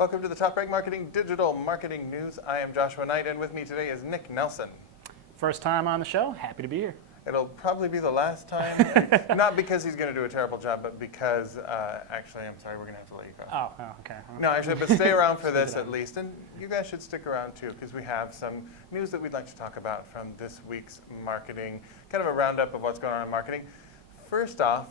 Welcome to the TopRank Marketing Digital Marketing News. I am Joshua Nite, and with me today is Nick Nelson. First time on the show, happy to be here. It'll probably be the last time, not because he's going to do a terrible job, but because, actually, I'm sorry, we're going to have to let you go. Oh, okay. No, actually, but stay around for this at least, and you guys should stick around too, because we have some news that we'd like to talk about from this week's marketing, kind of a roundup of what's going on in marketing. First off,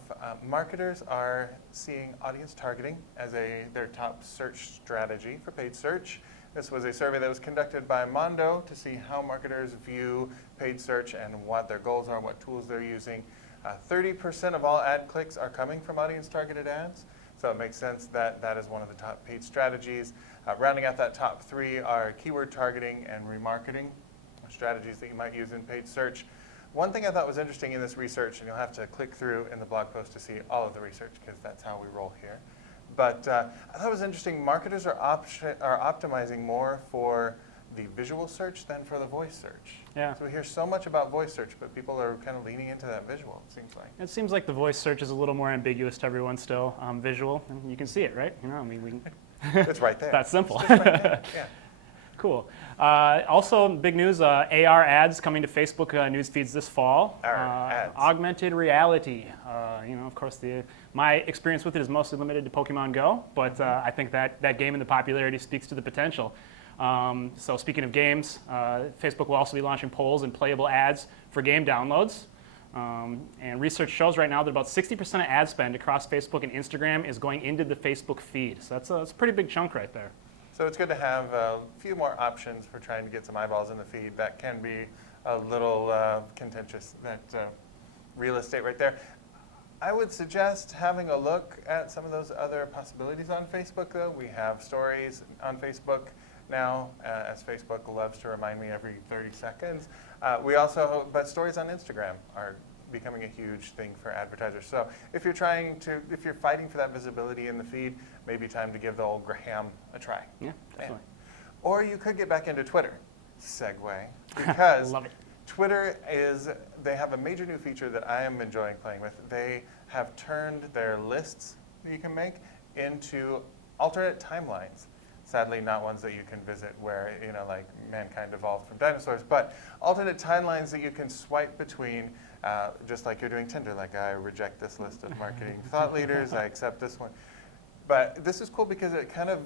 marketers are seeing audience targeting as their top search strategy for paid search. This was a survey that was conducted by Mondo to see how marketers view paid search and what their goals are, what tools they're using. 30% of all ad clicks are coming from audience-targeted ads, so it makes sense that that is one of the top paid strategies. Rounding out that top three are keyword targeting and remarketing, strategies that you might use in paid search. One thing I thought was interesting in this research, and you'll have to click through in the blog post to see all of the research because that's how we roll here. But I thought it was interesting, marketers are optimizing more for the visual search than for the voice search. Yeah. So we hear so much about voice search, but people are kind of leaning into that visual, it seems like. It seems like the voice search is a little more ambiguous to everyone still. Visual, you can see it, right? You know, I mean, we can It's right there. That's simple. It's just right there. Yeah. Cool. Also, big news, AR ads coming to Facebook news feeds this fall. Ads. Augmented reality. Of course, my experience with it is mostly limited to Pokemon Go, but I think that game and the popularity speaks to the potential. So speaking of games, Facebook will also be launching polls and playable ads for game downloads. And research shows right now that about 60% of ad spend across Facebook and Instagram is going into the Facebook feed. So that's a pretty big chunk right there. So it's good to have a few more options for trying to get some eyeballs in the feed. That can be a little contentious, that real estate right there. I would suggest having a look at some of those other possibilities on Facebook, though. We have stories on Facebook now, as Facebook loves to remind me every 30 seconds. But stories on Instagram are becoming a huge thing for advertisers. So if you're fighting for that visibility in the feed, maybe time to give the old Graham a try. Yeah, definitely. Or you could get back into Twitter. Segue. Because Love it. Twitter they have a major new feature that I am enjoying playing with. They have turned their lists that you can make into alternate timelines. Sadly, not ones that you can visit where, like mankind evolved from dinosaurs, but alternate timelines that you can swipe between, just like you're doing Tinder. Like, I reject this list of marketing thought leaders, I accept this one. But this is cool because it kind of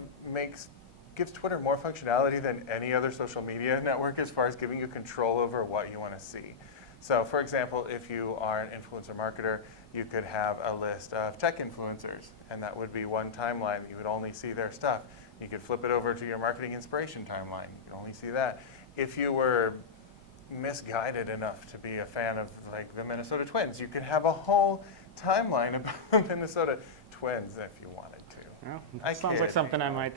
gives Twitter more functionality than any other social media network as far as giving you control over what you want to see. So for example, if you are an influencer marketer, you could have a list of tech influencers, and that would be one timeline. You would only see their stuff. You could flip it over to your marketing inspiration timeline. You could only see that. If you were misguided enough to be a fan of like the Minnesota Twins, you could have a whole timeline about the Minnesota Twins if you wanted to. Well, sounds like something I might.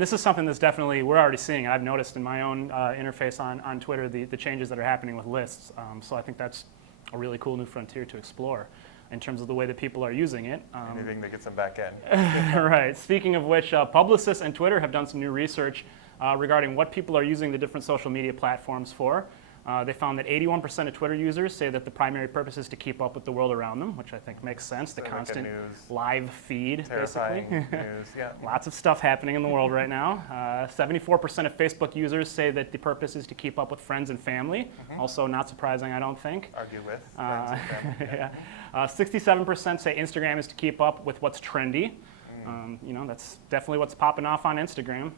This is something that's definitely we're already seeing. I've noticed in my own interface on Twitter the changes that are happening with lists. So I think that's a really cool new frontier to explore in terms of the way that people are using it. Anything that gets them back in. Right. Speaking of which, publicists and Twitter have done some new research regarding what people are using the different social media platforms for. They found that 81% of Twitter users say that the primary purpose is to keep up with the world around them, which I think makes sense. The constant live feed, terrifying basically. news, yeah. Lots of stuff happening in the world right now. 74% of Facebook users say that the purpose is to keep up with friends and family. Also not surprising, I don't think. Argue with friends and family. Yeah. 67% say Instagram is to keep up with what's trendy. That's definitely what's popping off on Instagram.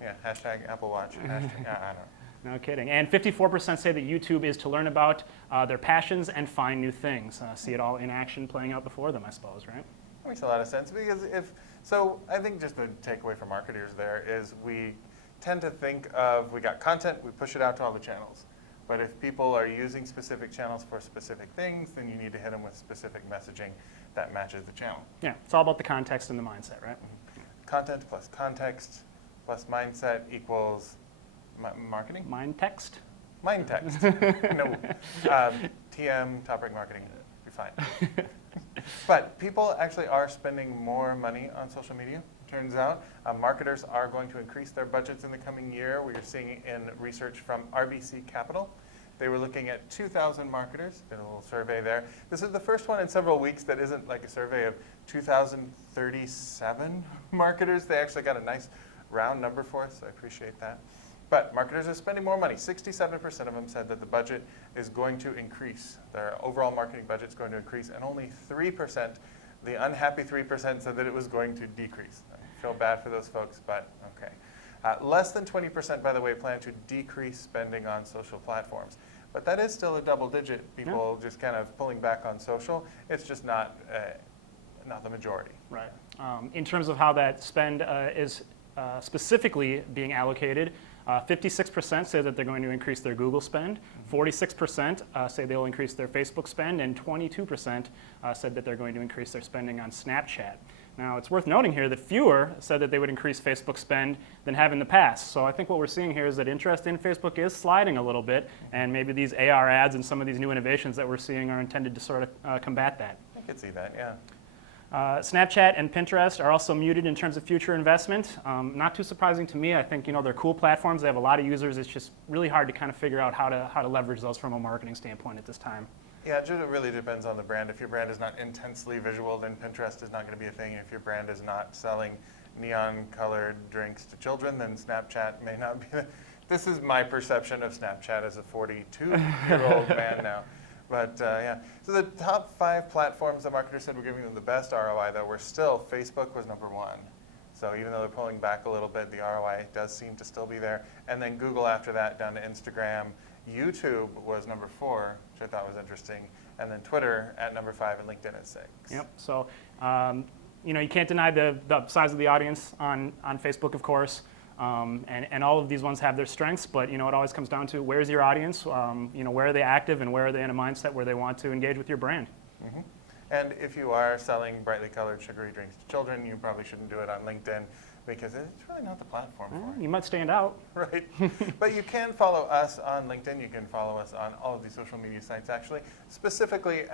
Yeah, hashtag Apple Watch. Hashtag, I don't know. No kidding. And 54% say that YouTube is to learn about their passions and find new things. See it all in action playing out before them, I suppose, right? That makes a lot of sense because I think just the takeaway for marketers there is we tend to think of, we got content, we push it out to all the channels. But if people are using specific channels for specific things, then you need to hit them with specific messaging that matches the channel. Yeah, it's all about the context and the mindset, right? Content plus context plus mindset equals marketing? Mind text? Mind text. No. TM, TopRank Marketing, you're fine. But people actually are spending more money on social media, turns out. Marketers are going to increase their budgets in the coming year. We are seeing in research from RBC Capital They were looking at 2,000 marketers, did a little survey there. This is the first one in several weeks that isn't like a survey of 2,037 marketers. They actually got a nice round number for us, so I appreciate that. But marketers are spending more money. 67% of them said that the budget is going to increase. Their overall marketing budget is going to increase, and only 3%, the unhappy 3%, said that it was going to decrease. I feel bad for those folks, but okay. Less than 20%, by the way, plan to decrease spending on social platforms. But that is still a double digit, people just kind of pulling back on social. It's just not the majority. Right. In terms of how that spend is specifically being allocated, 56% say that they're going to increase their Google spend, 46% say they'll increase their Facebook spend, and 22% said that they're going to increase their spending on Snapchat. Now, it's worth noting here that fewer said that they would increase Facebook spend than have in the past. So I think what we're seeing here is that interest in Facebook is sliding a little bit, and maybe these AR ads and some of these new innovations that we're seeing are intended to sort of combat that. I could see that, yeah. Snapchat and Pinterest are also muted in terms of future investment. Not too surprising to me. I think they're cool platforms. They have a lot of users. It's just really hard to kind of figure out how to leverage those from a marketing standpoint at this time. Yeah, it really depends on the brand. If your brand is not intensely visual, then Pinterest is not going to be a thing. If your brand is not selling neon-colored drinks to children, then Snapchat may not be. This is my perception of Snapchat as a 42-year-old man now. But yeah, so the top 5 platforms that marketers said were giving them the best ROI, though, were still Facebook was number 1. So even though they're pulling back a little bit, the ROI does seem to still be there. And then Google after that, down to Instagram. YouTube was number 4, which I thought was interesting. And then Twitter at number 5 and LinkedIn at 6. Yep. So you can't deny the size of the audience on Facebook, of course. And all of these ones have their strengths, but it always comes down to where's your audience, where are they active, and where are they in a mindset where they want to engage with your brand. Mm-hmm. And if you are selling brightly colored sugary drinks to children, you probably shouldn't do it on LinkedIn because it's really not the platform for it. You might stand out. Right. But you can follow us on LinkedIn. You can follow us on all of these social media sites, actually. Specifically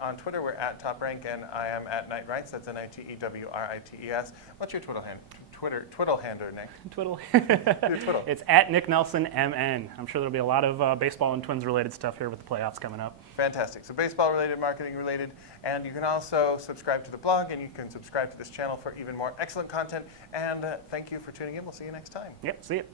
on Twitter, we're at TopRank, and I am at Nitewrites. That's Nitewrites. What's your Twitter handle, Nick? Twiddle. Your twiddle. It's at Nick Nelson MN. I'm sure there'll be a lot of baseball and Twins-related stuff here with the playoffs coming up. Fantastic. So baseball-related, marketing-related, and you can also subscribe to the blog, and you can subscribe to this channel for even more excellent content. And thank you for tuning in. We'll see you next time. Yep, see you.